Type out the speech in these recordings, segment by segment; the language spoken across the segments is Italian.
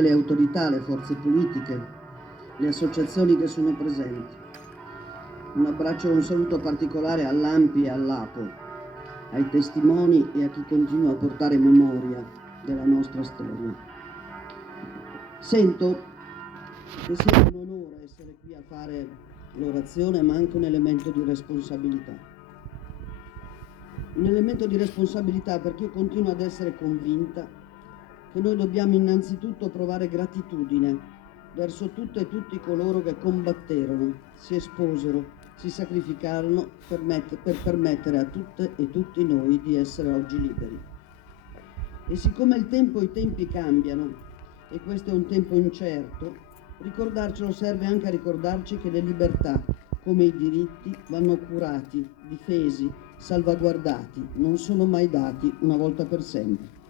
le autorità, le forze politiche, le associazioni che sono presenti. Un abbraccio e un saluto particolare all'ANPI e all'APO, ai testimoni e a chi continua a portare memoria della nostra storia. Sento che sia un onore essere qui a fare l'orazione, ma anche un elemento di responsabilità. Un elemento di responsabilità perché io continuo ad essere convinta che noi dobbiamo innanzitutto provare gratitudine verso tutte e tutti coloro che combatterono, si esposero, si sacrificarono per permettere a tutte e tutti noi di essere oggi liberi. E siccome il tempo e i tempi cambiano, e questo è un tempo incerto, ricordarcelo serve anche a ricordarci che le libertà, come i diritti, vanno curati, difesi, salvaguardati, non sono mai dati una volta per sempre.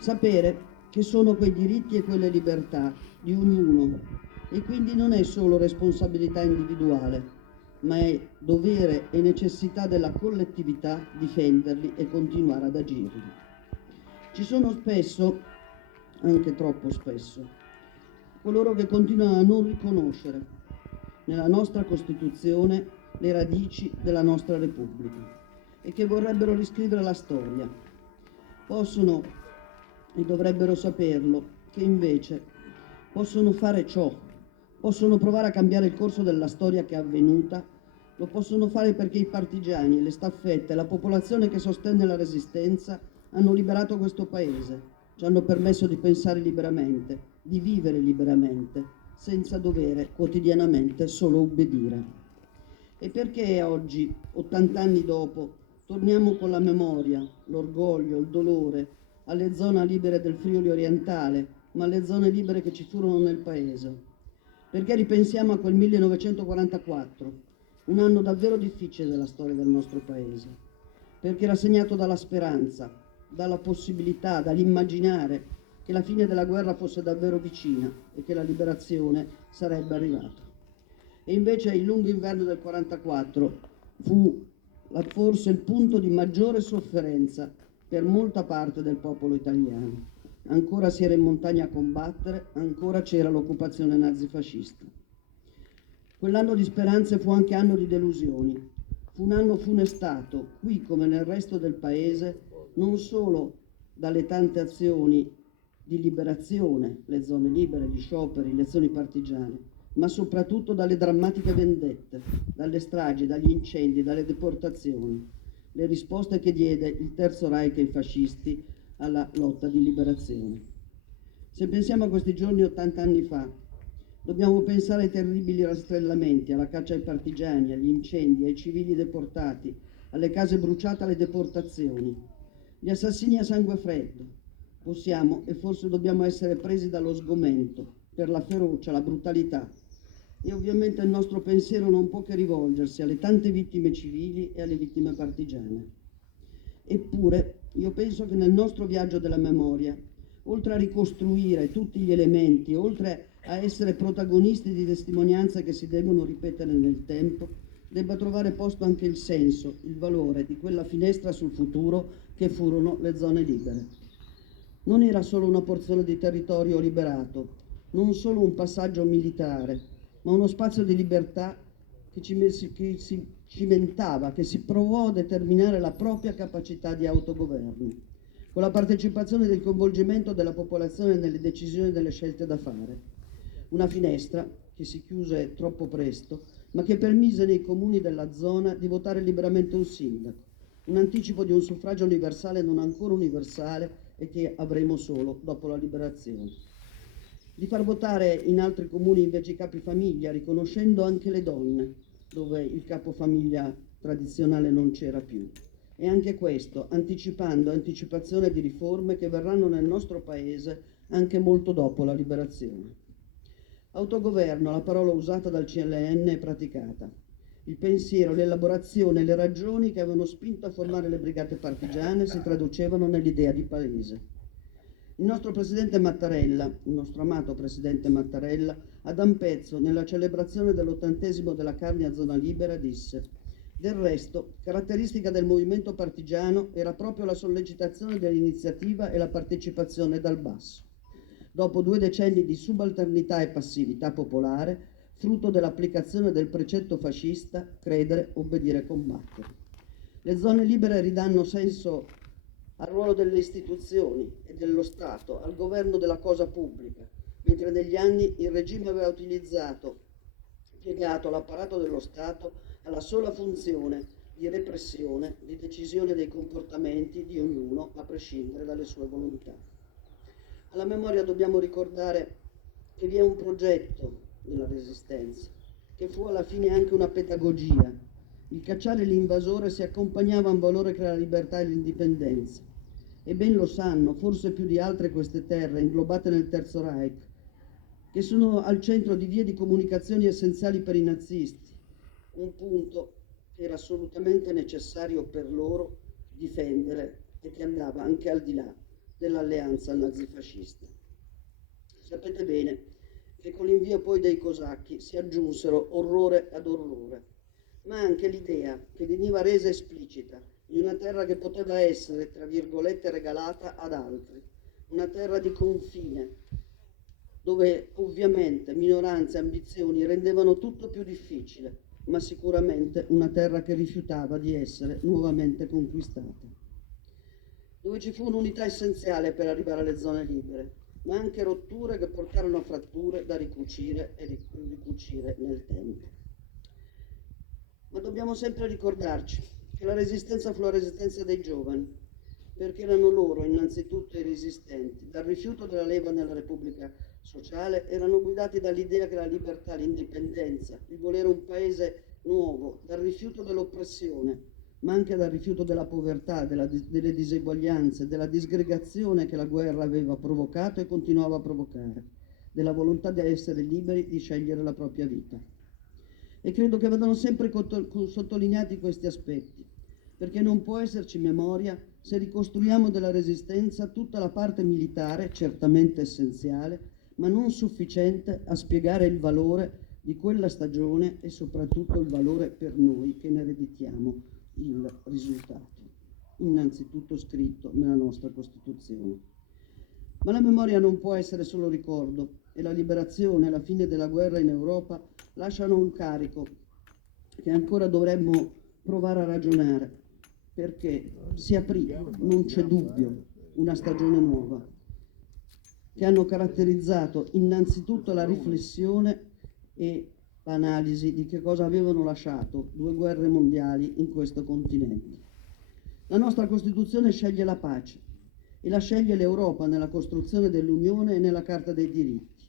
Sapere che sono quei diritti e quelle libertà di ognuno e quindi non è solo responsabilità individuale, ma è dovere e necessità della collettività difenderli e continuare ad agirli. Ci sono spesso, anche troppo spesso, coloro che continuano a non riconoscere nella nostra Costituzione le radici della nostra Repubblica e che vorrebbero riscrivere la storia. Possono e dovrebbero saperlo, che invece possono fare ciò, possono provare a cambiare il corso della storia che è avvenuta, lo possono fare perché i partigiani, le staffette, la popolazione che sostenne la resistenza hanno liberato questo paese, ci hanno permesso di pensare liberamente, di vivere liberamente, senza dovere quotidianamente solo ubbidire. E perché oggi, 80 anni dopo, torniamo con la memoria, l'orgoglio, il dolore, alle zone libere del Friuli orientale, ma alle zone libere che ci furono nel paese? Perché ripensiamo a quel 1944, un anno davvero difficile della storia del nostro paese, perché era segnato dalla speranza, dalla possibilità, dall'immaginare che la fine della guerra fosse davvero vicina e che la liberazione sarebbe arrivata. E invece il lungo inverno del 44 fu forse il punto di maggiore sofferenza per molta parte del popolo italiano. Ancora si era in montagna a combattere, ancora c'era l'occupazione nazifascista. Quell'anno di speranze fu anche anno di delusioni. Fu un anno funestato, qui come nel resto del paese, non solo dalle tante azioni di liberazione, le zone libere, gli scioperi, le azioni partigiane, ma soprattutto dalle drammatiche vendette, dalle stragi, dagli incendi, dalle deportazioni. Le risposte che diede il Terzo Reich ai fascisti alla lotta di liberazione. Se pensiamo a questi giorni 80 anni fa, dobbiamo pensare ai terribili rastrellamenti, alla caccia ai partigiani, agli incendi, ai civili deportati, alle case bruciate, alle deportazioni. Gli assassini a sangue freddo. Possiamo e forse dobbiamo essere presi dallo sgomento per la ferocia, la brutalità. E ovviamente il nostro pensiero non può che rivolgersi alle tante vittime civili e alle vittime partigiane. Eppure io penso che nel nostro viaggio della memoria, oltre a ricostruire tutti gli elementi, oltre a essere protagonisti di testimonianze che si devono ripetere nel tempo, debba trovare posto anche il senso, il valore di quella finestra sul futuro che furono le zone libere. Non era solo una porzione di territorio liberato, non solo un passaggio militare, ma uno spazio di libertà che si cimentava, che si provò a determinare la propria capacità di autogoverno, con la partecipazione e il coinvolgimento della popolazione nelle decisioni e delle scelte da fare. Una finestra che si chiuse troppo presto, ma che permise nei comuni della zona di votare liberamente un sindaco, un anticipo di un suffragio universale non ancora universale e che avremo solo dopo la liberazione. Di far votare in altri comuni invece i capifamiglia, riconoscendo anche le donne, dove il capofamiglia tradizionale non c'era più. E anche questo anticipazione di riforme che verranno nel nostro paese anche molto dopo la liberazione. Autogoverno, la parola usata dal CLN e praticata. Il pensiero, l'elaborazione, le ragioni che avevano spinto a formare le brigate partigiane si traducevano nell'idea di paese. Il nostro presidente Mattarella, il nostro amato presidente Mattarella, ad Ampezzo, nella celebrazione dell'80° della Carnia Zona Libera, disse: del resto, caratteristica del movimento partigiano era proprio la sollecitazione dell'iniziativa e la partecipazione dal basso. dopo 2 decenni di subalternità e passività popolare, frutto dell'applicazione del precetto fascista credere, obbedire, combattere. Le zone libere ridanno senso al ruolo delle istituzioni e dello Stato, al governo della cosa pubblica, mentre negli anni il regime aveva piegato l'apparato dello Stato alla sola funzione di repressione, di decisione dei comportamenti di ognuno a prescindere dalle sue volontà. Alla memoria dobbiamo ricordare che vi è un progetto nella Resistenza, che fu alla fine anche una pedagogia. Il cacciare l'invasore si accompagnava a un valore che era la libertà e l'indipendenza. E ben lo sanno, forse più di altre, queste terre inglobate nel Terzo Reich, che sono al centro di vie di comunicazioni essenziali per i nazisti, un punto che era assolutamente necessario per loro difendere e che andava anche al di là dell'alleanza nazifascista. Sapete bene che con l'invio poi dei cosacchi si aggiunsero orrore ad orrore, ma anche l'idea che veniva resa esplicita di una terra che poteva essere, tra virgolette, regalata ad altri, una terra di confine, dove ovviamente minoranze e ambizioni rendevano tutto più difficile, ma sicuramente una terra che rifiutava di essere nuovamente conquistata. Dove ci fu un'unità essenziale per arrivare alle zone libere, ma anche rotture che portarono a fratture da ricucire e ricucire nel tempo. Ma dobbiamo sempre ricordarci che la resistenza fu la resistenza dei giovani, perché erano loro innanzitutto i resistenti. Dal rifiuto della leva nella Repubblica Sociale erano guidati dall'idea che la libertà, l'indipendenza, il volere un paese nuovo, dal rifiuto dell'oppressione, ma anche dal rifiuto della povertà, delle diseguaglianze, della disgregazione che la guerra aveva provocato e continuava a provocare, della volontà di essere liberi di scegliere la propria vita. E credo che vadano sempre sottolineati questi aspetti, perché non può esserci memoria se ricostruiamo della Resistenza tutta la parte militare, certamente essenziale, ma non sufficiente a spiegare il valore di quella stagione e soprattutto il valore per noi che ne ereditiamo il risultato, innanzitutto scritto nella nostra Costituzione. Ma la memoria non può essere solo ricordo, e la liberazione e la fine della guerra in Europa lasciano un carico che ancora dovremmo provare a ragionare, perché si aprì, non c'è dubbio, una stagione nuova, che hanno caratterizzato innanzitutto la riflessione e l'analisi di che cosa avevano lasciato 2 guerre mondiali in questo continente. La nostra Costituzione sceglie la pace e la sceglie l'Europa nella costruzione dell'Unione e nella Carta dei diritti.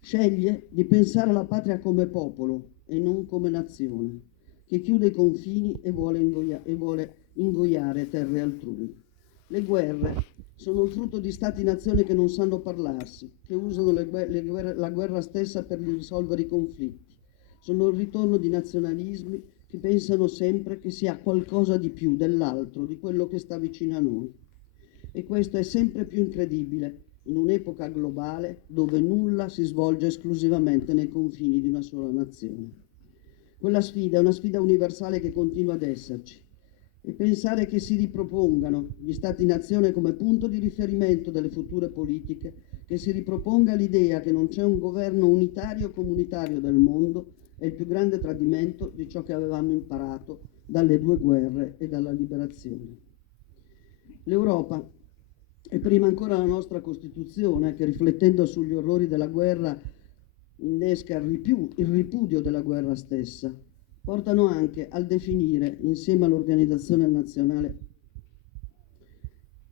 Sceglie di pensare la patria come popolo e non come nazione, che chiude i confini e vuole ingoiare terre altrui. Le guerre sono il frutto di stati-nazioni che non sanno parlarsi, che usano la guerra stessa per risolvere i conflitti. Sono il ritorno di nazionalismi che pensano sempre che sia qualcosa di più dell'altro, di quello che sta vicino a noi. E questo è sempre più incredibile in un'epoca globale dove nulla si svolge esclusivamente nei confini di una sola nazione. Quella sfida è una sfida universale che continua ad esserci. E pensare che si ripropongano gli Stati-nazione come punto di riferimento delle future politiche, che si riproponga l'idea che non c'è un governo unitario comunitario del mondo, è il più grande tradimento di ciò che avevamo imparato dalle 2 guerre e dalla liberazione. L'Europa, e prima ancora la nostra Costituzione, che riflettendo sugli orrori della guerra innesca il ripudio della guerra stessa, portano anche al definire, insieme all'organizzazione nazionale,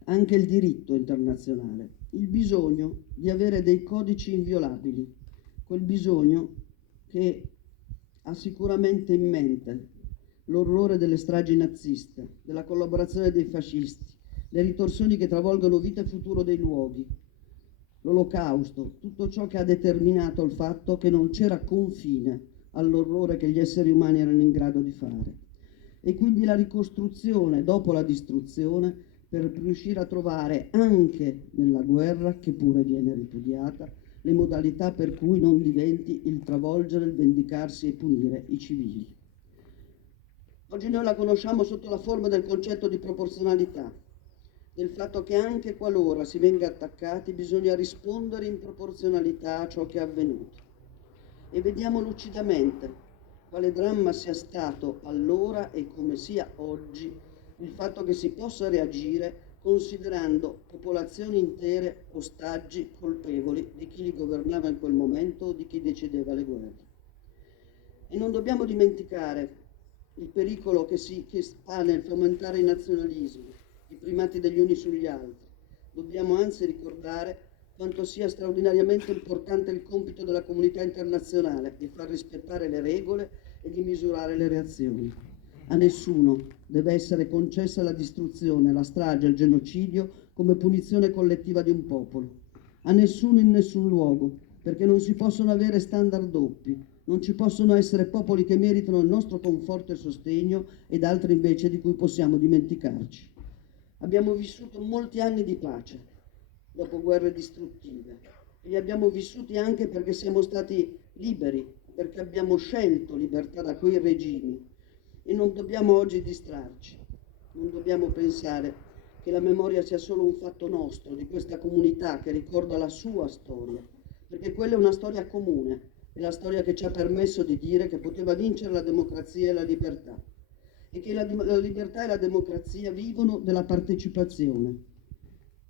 anche il diritto internazionale, il bisogno di avere dei codici inviolabili, quel bisogno che ha sicuramente in mente l'orrore delle stragi naziste, della collaborazione dei fascisti, le ritorsioni che travolgono vita e futuro dei luoghi, l'Olocausto, tutto ciò che ha determinato il fatto che non c'era confine all'orrore che gli esseri umani erano in grado di fare. E quindi la ricostruzione dopo la distruzione per riuscire a trovare anche nella guerra, che pure viene ripudiata, le modalità per cui non diventi il travolgere, il vendicarsi e punire i civili. Oggi noi la conosciamo sotto la forma del concetto di proporzionalità. del fatto che anche qualora si venga attaccati bisogna rispondere in proporzionalità a ciò che è avvenuto. E vediamo lucidamente quale dramma sia stato allora e come sia oggi il fatto che si possa reagire considerando popolazioni intere ostaggi colpevoli di chi li governava in quel momento o di chi decideva le guerre. E non dobbiamo dimenticare il pericolo che sta nel fomentare i nazionalismi, i primati degli uni sugli altri. Dobbiamo anzi ricordare quanto sia straordinariamente importante il compito della comunità internazionale di far rispettare le regole e di misurare le reazioni. A nessuno deve essere concessa la distruzione, la strage, il genocidio come punizione collettiva di un popolo. A nessuno in nessun luogo, perché non si possono avere standard doppi, non ci possono essere popoli che meritano il nostro conforto e sostegno ed altri invece di cui possiamo dimenticarci. Abbiamo vissuto molti anni di pace, dopo guerre distruttive, e li abbiamo vissuti anche perché siamo stati liberi, perché abbiamo scelto libertà da quei regimi. E non dobbiamo oggi distrarci, non dobbiamo pensare che la memoria sia solo un fatto nostro, di questa comunità che ricorda la sua storia, perché quella è una storia comune, è la storia che ci ha permesso di dire che poteva vincere la democrazia e la libertà, e che la libertà e la democrazia vivono della partecipazione,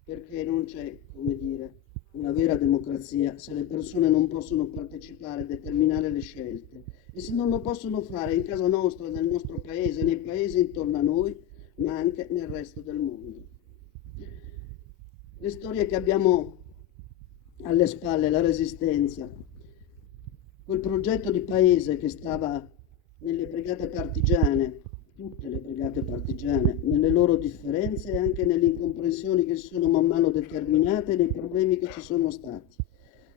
perché non c'è, come dire, una vera democrazia se le persone non possono partecipare e determinare le scelte, e se non lo possono fare in casa nostra, nel nostro paese, nei paesi intorno a noi, ma anche nel resto del mondo. Le storie che abbiamo alle spalle, la Resistenza, quel progetto di paese che stava nelle brigate partigiane, tutte le brigate partigiane, nelle loro differenze e anche nelle incomprensioni che si sono man mano determinate e nei problemi che ci sono stati.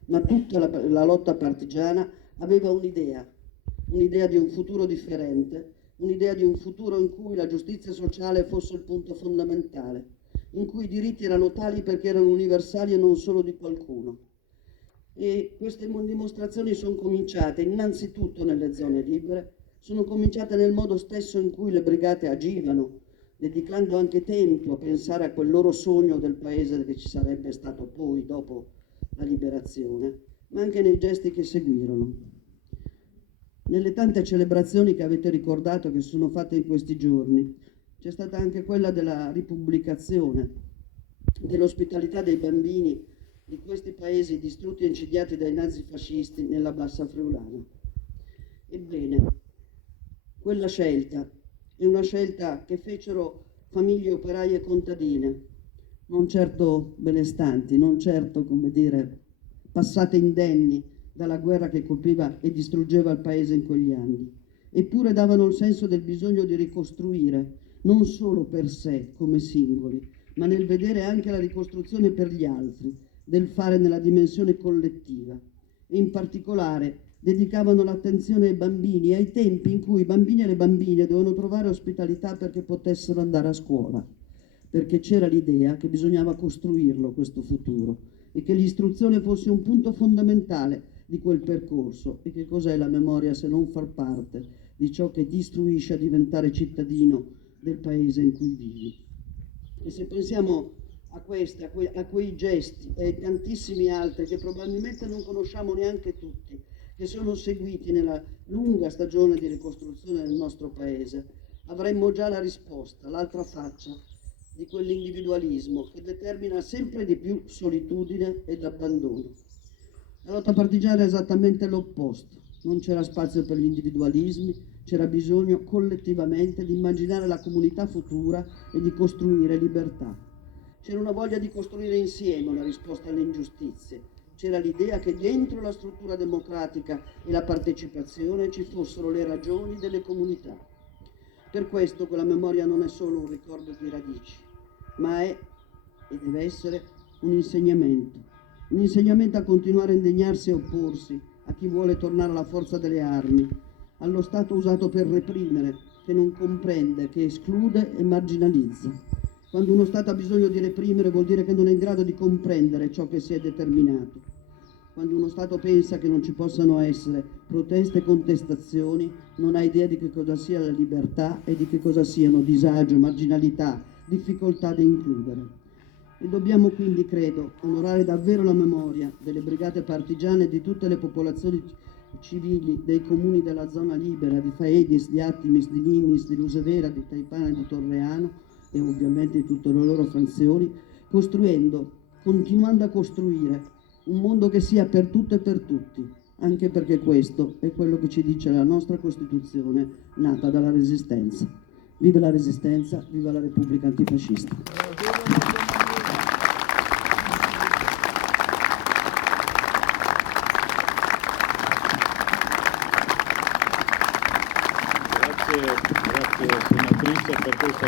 Ma tutta la lotta partigiana aveva un'idea di un futuro differente, un'idea di un futuro in cui la giustizia sociale fosse il punto fondamentale, in cui i diritti erano tali perché erano universali e non solo di qualcuno. E queste dimostrazioni sono cominciate innanzitutto nelle zone libere, sono cominciate nel modo stesso in cui le brigate agivano, dedicando anche tempo a pensare a quel loro sogno del paese che ci sarebbe stato poi dopo la liberazione, ma anche nei gesti che seguirono. Nelle tante celebrazioni che avete ricordato che si sono fatte in questi giorni, c'è stata anche quella della ripubblicazione, dell'ospitalità dei bambini di questi paesi distrutti e incendiati dai nazifascisti nella Bassa Friulana. Ebbene, quella scelta è una scelta che fecero famiglie operaie e contadine, non certo benestanti, non certo, come dire, passate indenni dalla guerra che colpiva e distruggeva il paese in quegli anni. Eppure davano il senso del bisogno di ricostruire, non solo per sé come singoli, ma nel vedere anche la ricostruzione per gli altri, del fare nella dimensione collettiva. E in particolare dedicavano l'attenzione ai bambini e ai tempi in cui i bambini e le bambine dovevano trovare ospitalità perché potessero andare a scuola, perché c'era l'idea che bisognava costruirlo questo futuro e che l'istruzione fosse un punto fondamentale di quel percorso. E che cos'è la memoria se non far parte di ciò che ti istruisce a diventare cittadino del paese in cui vivi? E se pensiamo a questi, a quei gesti e tantissimi altri che probabilmente non conosciamo neanche tutti, che sono seguiti nella lunga stagione di ricostruzione del nostro paese, avremmo già la risposta, l'altra faccia di quell'individualismo che determina sempre di più solitudine ed abbandono. La lotta partigiana è esattamente l'opposto, non c'era spazio per gli individualismi, c'era bisogno collettivamente di immaginare la comunità futura e di costruire libertà. C'era una voglia di costruire insieme una risposta alle ingiustizie, c'era l'idea che dentro la struttura democratica e la partecipazione ci fossero le ragioni delle comunità. Per questo quella memoria non è solo un ricordo di radici, ma è e deve essere un insegnamento a continuare a indegnarsi e opporsi a chi vuole tornare alla forza delle armi, allo Stato usato per reprimere, che non comprende, che esclude e marginalizza. Quando uno Stato ha bisogno di reprimere vuol dire che non è in grado di comprendere ciò che si è determinato. Quando uno Stato pensa che non ci possano essere proteste e contestazioni, non ha idea di che cosa sia la libertà e di che cosa siano disagio, marginalità, difficoltà di includere. E dobbiamo quindi, credo, onorare davvero la memoria delle brigate partigiane e di tutte le popolazioni civili dei comuni della zona libera, di Faedis, di Attimis, di Nimis, di Lusevera, di Taipana e di Torreano, e ovviamente di tutte le loro frazioni, continuando a costruire un mondo che sia per tutto e per tutti, anche perché questo è quello che ci dice la nostra Costituzione nata dalla Resistenza. Viva la Resistenza, viva la Repubblica antifascista. Grazie senatrice per questa